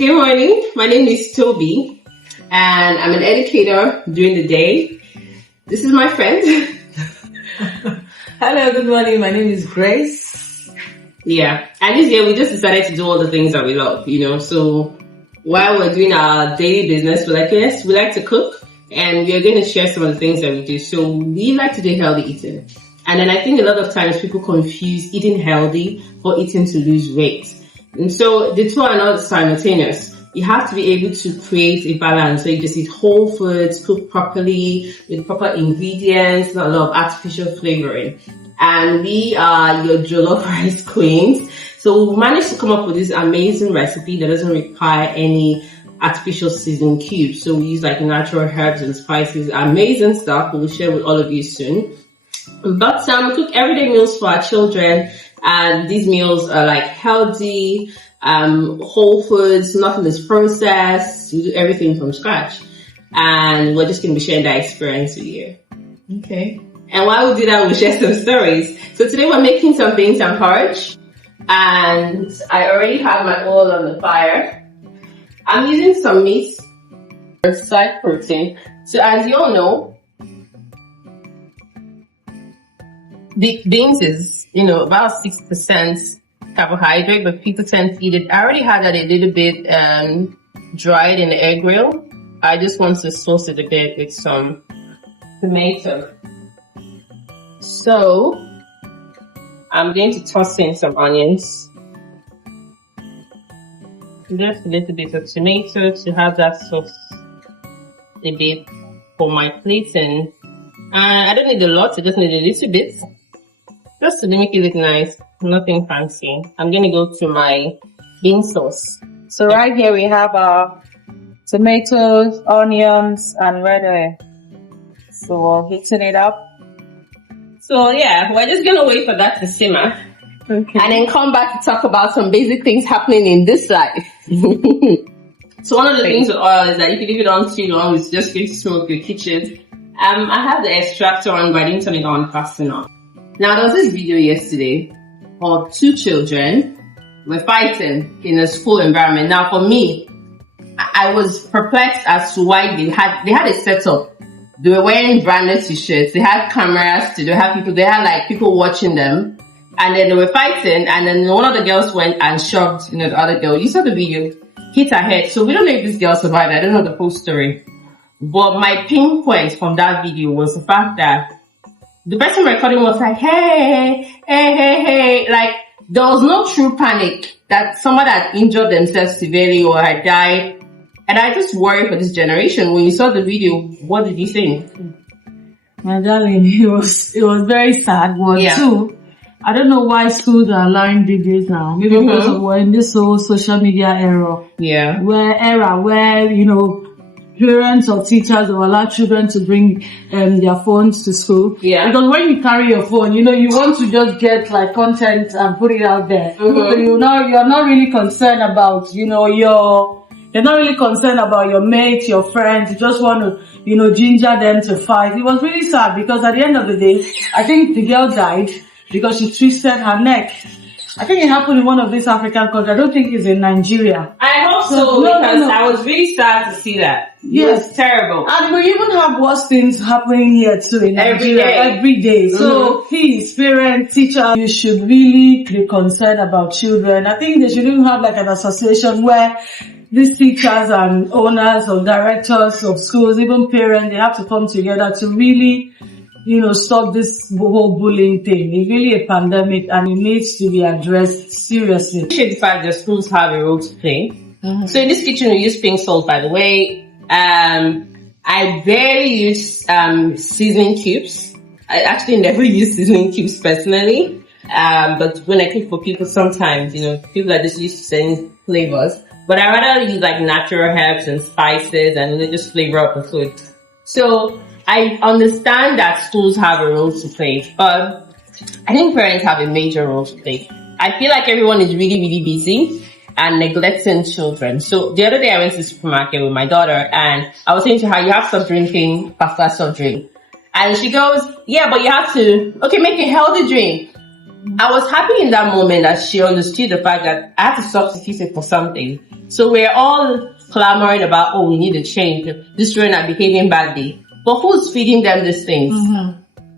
Good morning. My name is Toby, and I'm an educator during the day. This is my friend. Hello, good morning. My name is Grace. Yeah, and this year we just decided to do all the things that we love, So while we're doing our daily business, we're like, yes, we like to cook, and we're going to share some of the things that we do. So we like to do healthy eating. And then I think a lot of times people confuse eating healthy for eating to lose weight. And so the two are not simultaneous. You have to be able to create a balance. So you just eat whole foods, cook properly, with proper ingredients, not a lot of artificial flavoring. And we are your jollof rice queens. So we managed to come up with this amazing recipe that doesn't require any artificial seasoning cubes. So we use like natural herbs and spices, amazing stuff. We'll share with all of you soon. But we cook everyday meals for our children, and these meals are like healthy, whole foods, nothing is processed. We do everything from scratch, and we're just going to be sharing that experience with you. Okay. And while we do that, we'll share some stories. So today we're making some beans and porridge, and I already have my oil on the fire. I'm using some meat for side protein. So as you all know, beans is, about 6% carbohydrate, but people tend to eat it. I already had that a little bit dried in the air grill. I just want to sauce it a bit with some tomato. So I'm going to toss in some onions. Just a little bit of tomato to have that sauce a bit for my plating. I don't need a lot, I just need a little bit. Just to make it look nice, nothing fancy. I'm going to go to my bean sauce. So right here we have our tomatoes, onions, and red oil. So we're heating it up. So yeah, we're just going to wait for that to simmer. Okay. And then come back to talk about some basic things happening in this life. So one of the things with oil is that if you leave it on too long, it's just going to smoke your kitchen. I have the extractor on, but I didn't turn it on fast enough. Now, there was this video yesterday of two children were fighting in a school environment. Now, for me, I was perplexed as to why they had a setup. They were wearing branded t-shirts. They had cameras. They had people watching them. And then they were fighting. And then one of the girls went and shoved, the other girl. You saw the video, hit her head. So we don't know if this girl survived. I don't know the full story. But my pinpoint from that video was the fact that the person recording was like, hey. Like, there was no true panic that someone had injured themselves severely or had died. And I just worry for this generation. When you saw the video, what did you think? My darling, it was very sad. But too, I don't know why schools are allowing videos now. Maybe because we're in this whole social media era. Yeah. Where parents or teachers will allow children to bring their phones to school. Yeah. Because when you carry your phone, you want to just get like content and put it out there. So you're not really concerned about, you're not really concerned about your mates, your friends. You just want to, ginger them to fight. It was really sad because at the end of the day, I think the girl died because she twisted her neck. I think it happened in one of these African countries. I don't think it's in Nigeria. I hope so, because I was really sad to see that. Yes. It was terrible. And we even have worse things happening here too in Nigeria every day. So please, parents, teachers, you should really be concerned about children. I think they should even have like an association where these teachers and owners or directors of schools, even parents, they have to come together to really stop this whole bullying thing. It's really a pandemic and it needs to be addressed seriously. I appreciate the fact that schools have a role to play. So in this kitchen we use pink salt, by the way. I barely use seasoning cubes. I actually never use seasoning cubes personally. But when I cook for people sometimes, people are just used to saying flavors. But I rather use like natural herbs and spices and they just flavor up the food. So I understand that schools have a role to play, but I think parents have a major role to play. I feel like everyone is really, really busy and neglecting children. So the other day I went to the supermarket with my daughter and I was saying to her, you have to stop drinking pasta soft drink. And she goes, yeah, but you have to, make a healthy drink. I was happy in that moment that she understood the fact that I had to substitute it for something. So we're all clamoring about, oh, we need to change. These children are behaving badly. But who's feeding them these things?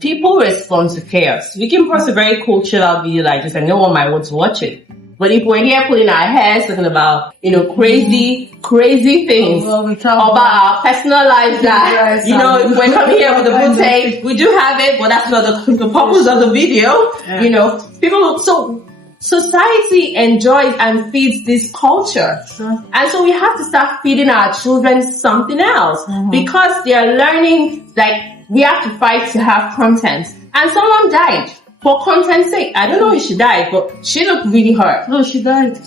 People respond to chaos. We can post a very cool chill out video like this and no one might want to watch it. But if we're here putting our hairs talking about, crazy things about our personal lives that, if we're coming here with a good take, we do have it, but that's not the purpose of the video. Yeah. People, so society enjoys and feeds this culture. And so we have to start feeding our children something else because they are learning, like, we have to fight to have content. And someone died. For content's sake. I don't know if she died, but she looked really hurt. No, she died.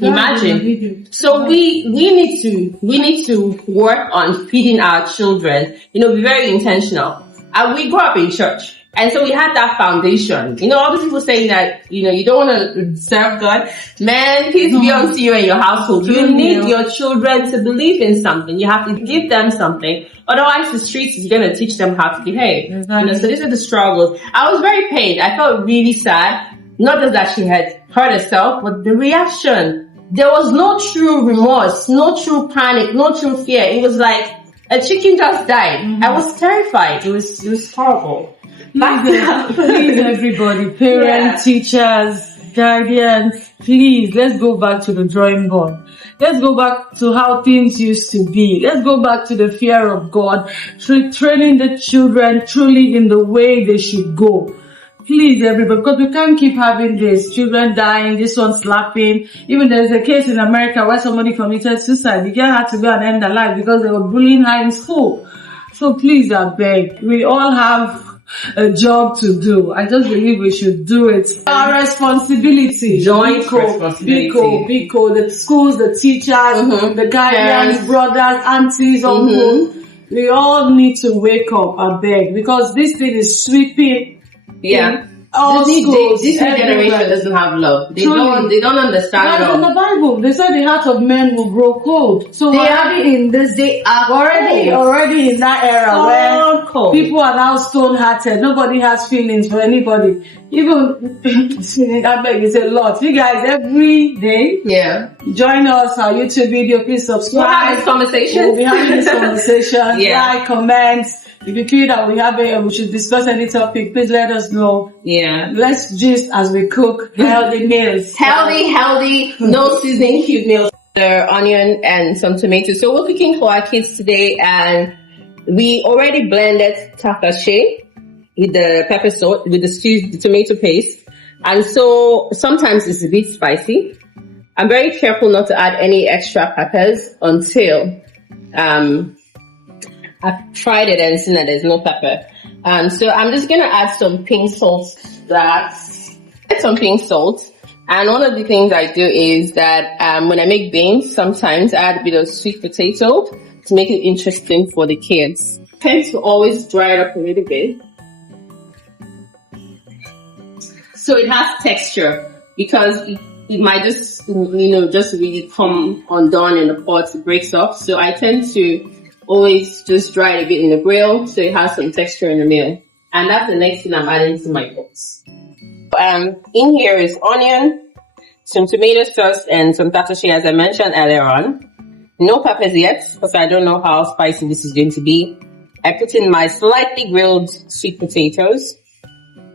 Imagine. So we need to work on feeding our children, be very intentional. And we grew up in church. And so we had that foundation. All these people saying that, you don't want to serve God. Man, peace be unto you and your household. You need your children to believe in something. You have to give them something. Otherwise, the streets is going to teach them how to behave. Exactly. So these are the struggles. I was very pained. I felt really sad. Not just that she had hurt herself, but the reaction. There was no true remorse, no true panic, no true fear. It was like a chicken just died. I was terrified. It was horrible. Please, everybody, parents, teachers, guardians, please, let's go back to the drawing board. Let's go back to how things used to be. Let's go back to the fear of God, training the children truly in the way they should go. Please, everybody, because we can't keep having this. Children dying, this one slapping. Even there's a case in America where somebody committed suicide. The girl had to go and end her life because they were bullying her in school. So please, I beg, we all have a job to do. I just believe we should do it. Our responsibility. Joint responsibility. Biko, the schools, the teachers, the guardians, brothers, aunties, uncles. We all need to wake up, I beg, because this thing is sweeping. Yeah. All schools. This new generation doesn't have love. They don't understand love. In the Bible, they said the heart of men will grow cold. So they are in this. They are already in that era where cold. People are now stone-hearted. Nobody has feelings for anybody. Even I beg, it's a lot. You guys, every day, join us our YouTube video. Please subscribe. We'll have this conversation. We'll be having this conversation. Like, comment. If you feel that we should discuss any topic, please let us know. Yeah. Let's gist as we cook healthy meals. Healthy, no seasoning, cute meals. Onion and some tomatoes. So we're cooking for our kids today, and we already blended tafache with the pepper salt, with the tomato paste. And so sometimes it's a bit spicy. I'm very careful not to add any extra peppers until, I've tried it and seen that there's no pepper. So I'm just gonna add some pink salt. And one of the things I do is that when I make beans, sometimes I add a bit of sweet potato to make it interesting for the kids. I tend to always dry it up a little bit, so it has texture, because it might just really come undone in the pot, it breaks off. So I tend to always just dry it a bit in the grill so it has some texture in the meal. And that's the next thing I'm adding to my pots. In here is onion, some tomato sauce, and some tatashe, as I mentioned earlier on. No peppers yet, because I don't know how spicy this is going to be. I put in my slightly grilled sweet potatoes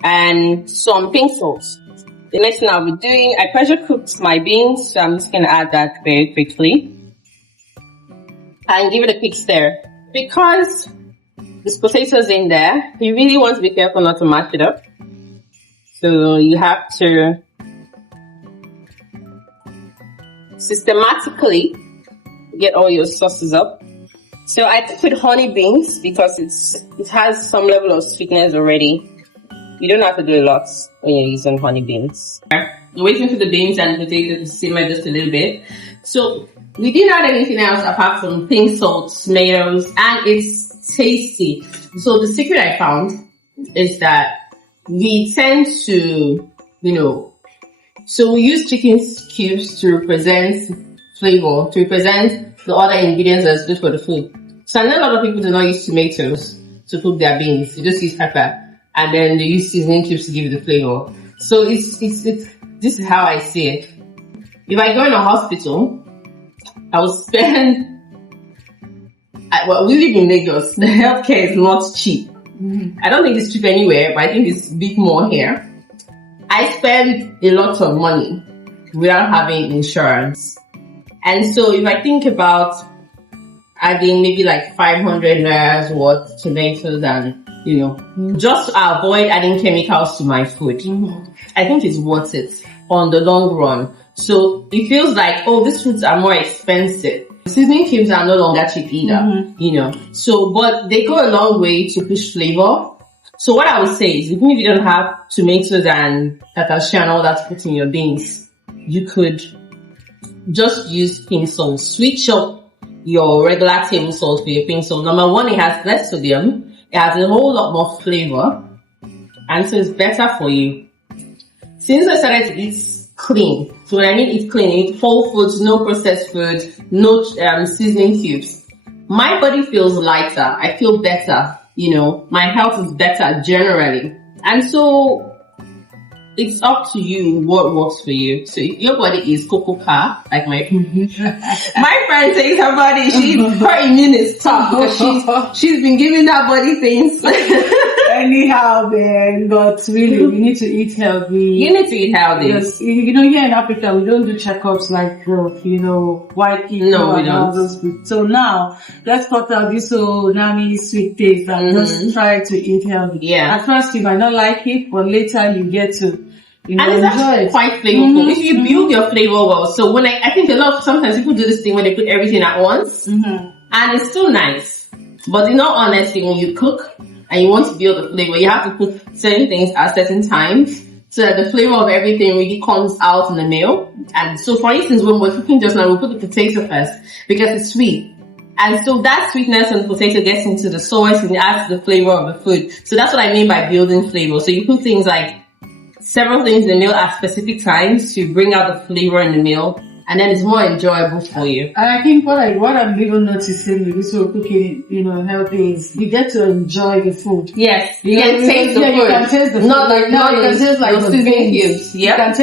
and some pink salt. The next thing I'll be doing, I pressure cooked my beans, so I'm just going to add that very quickly. And give it a quick stir. Because there's potatoes in there, you really want to be careful not to mash it up. So you have to systematically get all your sauces up. So I put honey beans because it has some level of sweetness already. You don't have to do a lot when you're using honey beans. You're waiting for the beans and potatoes to simmer just a little bit. So we didn't add anything else apart from pink salt, tomatoes, and it's tasty. So the secret I found is that we tend to, so we use chicken cubes to represent flavor, to represent the other ingredients that's good for the food. So I know a lot of people do not use tomatoes to cook their beans. They just use pepper, and then they use seasoning cubes to give it the flavor. So it's this is how I see it. If I go in a hospital, I will spend. Well, we live in Lagos. The healthcare is not cheap. I don't think it's cheap anywhere, but I think it's a bit more here. I spend a lot of money without having insurance. And so if I think about adding maybe like 500 naira worth tomatoes and, just to avoid adding chemicals to my food, I think it's worth it on the long run. So it feels like, these foods are more expensive. Seasoning cubes are no longer cheap either, So, but they go a long way to push flavor. So what I would say is, even if you don't have tomatoes and tatashe and all that put in your beans, you could just use pink salt. Switch up your regular table salt for your pink salt. Number one, it has less sodium. It has a whole lot more flavor. And so it's better for you. Since I started to eat clean, so when I mean eat clean, eat whole foods, no processed food, no seasoning cubes, my body feels lighter. I feel better. My health is better generally. And so it's up to you what works for you. So if your body is cocoa, like my friend says her body, her immune is tough because she's been giving that body things. Anyhow, then, but really, we need to eat healthy. You need to eat healthy. Yes, here in Africa, we don't do checkups like, white people. No, we and all don't. those. So now, let's cut out this old Nami sweet taste and just try to eat healthy. Yeah. At first, you might not like it, but later you get to, and it's actually quite flavorful if you build your flavor well. So when I think sometimes people do this thing when they put everything at once, and it's so nice. But in all honesty, when you cook and you want to build the flavor, you have to put certain things at certain times so that the flavor of everything really comes out in the meal. And so for instance, when we're cooking just now, we'll put the potato first because it's sweet. And so that sweetness on the potato gets into the sauce and it adds to the flavor of the food. So that's what I mean by building flavor. So you put things like several things in the meal at specific times to bring out the flavor in the meal, and then it's more enjoyable for you. And I think what I'm even noticing with this whole cooking, healthy is you get to enjoy the food. Yes, you can taste the food. You can taste the food. Not like you can taste like the beans. Yep. You can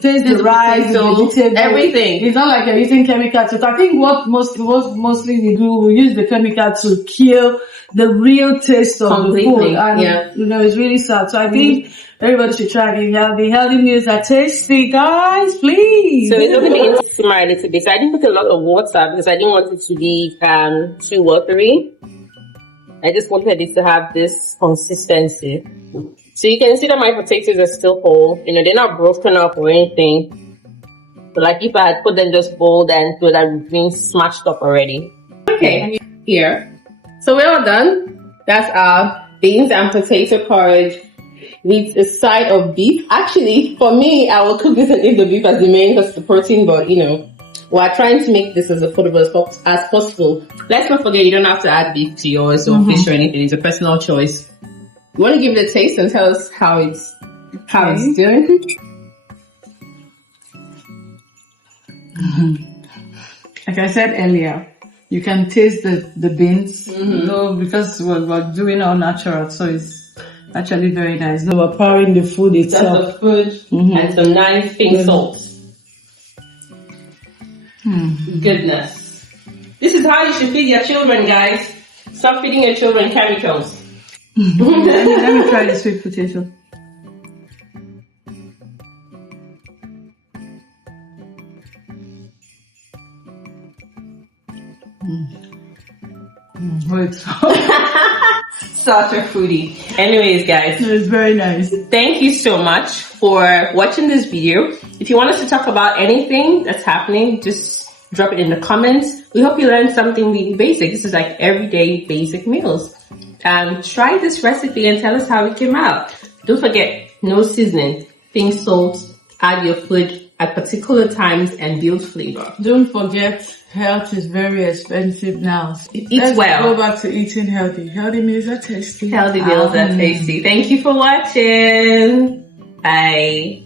taste the rice, the vegetable, everything. It's not like you're using chemicals. So I think what mostly we do, we use the chemical to kill the real taste of the food. And it's really sad. So I think everybody should try getting healthy. Healthy meals are tasty, guys. Please. So it's going to simmer a little bit. So I didn't put a lot of water because I didn't want it to be too watery. I just wanted it to have this consistency. So you can see that my potatoes are still whole. They're not broken up or anything. But like if I had put them just boiled and so that would been smashed up already. Okay, here. So we're all done. That's our beans and potato porridge with a side of beef. Actually, for me, I will cook this and eat the beef as the main because it's the protein, but we're trying to make this as affordable as possible. Let's not forget, you don't have to add beef to yours or fish or anything. It's a personal choice. You want to give it a taste and tell us how it's doing? Like I said earlier, you can taste the beans, because we're doing all natural, so it's actually very nice. So we're pouring the food itself. That's the food and some nice pink salt. Goodness. This is how you should feed your children, guys. Stop feeding your children chemicals. Let me try the sweet potato. Wait. Such a foodie. Anyways, guys. It's very nice. Thank you so much for watching this video. If you want us to talk about anything that's happening, just drop it in the comments. We hope you learned something really basic. This is like everyday basic meals. Try this recipe and tell us how it came out. Don't forget, no seasoning, pink salt, add your food at particular times and build flavor. Don't forget, health is very expensive now. Let's go back to eating healthy. Healthy meals are tasty. Healthy meals are tasty. Thank you for watching. Bye.